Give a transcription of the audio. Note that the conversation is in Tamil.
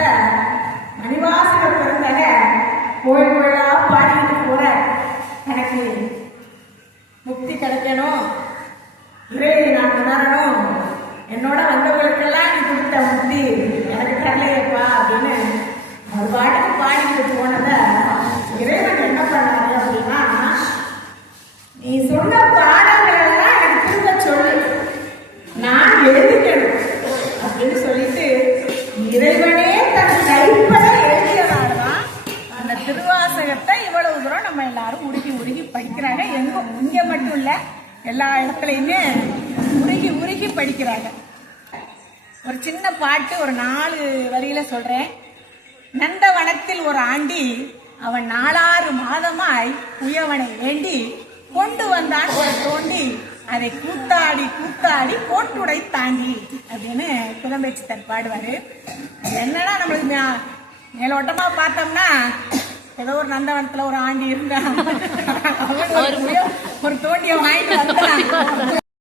அந்த மணிவாசகர் பிறந்தக கோயில் கோயிலா பாடிட்டு போற எனக்கு முக்தி கிடைக்கணும், இறையை நான் உணரணும், என்னோட வந்தவங்களுக்கெல்லாம் நீ கொடுத்த முக்தி எனக்கு தரலையப்பா அப்படின்னு ஒரு பாட்டுக்கு பாடிட்டு போனத இறைவன் என்ன பண்ணாரு அப்படின்னா, நீ சொன்ன பாடல்கள் எல்லாம் எனக்கு திரும்ப சொல்லு, நான் எழுதிக்கணும் அப்படின்னு சொல்லிட்டு இறைவனே தன் கைப்பட எழுதியதால்தான் அந்த திருவாசகத்தை இவ்வளவு தூரம் நம்ம எல்லாரும் உருகி உருகி படிக்கிறாங்க. இங்க மட்டும் இல்ல, எல்லா இடத்துலயுமே உருகி உருகி படிக்கிறாங்க. ஒரு சின்ன பாட்டு ஒரு 4 வரியில சொல்றேன். நந்தவனத்தில் ஒரு ஆண்டி அவன் 4-6 மாதமாய் உயவனை வேண்டி கொண்டு வந்தான் ஒரு தோண்டி, அதை கூத்தாடி கூத்தாடி போட்டுடை தாண்டி அப்படின்னு புலம்பேச்சித்தர் பாடுவாரு. என்னன்னா நம்மளுக்கு மேலோட்டமா பார்த்தோம்னா ஏதோ ஒரு நந்தவனத்துல ஒரு ஆண்டி இருந்தா ஒரு தோண்டிய வாங்கிட்டு வந்தா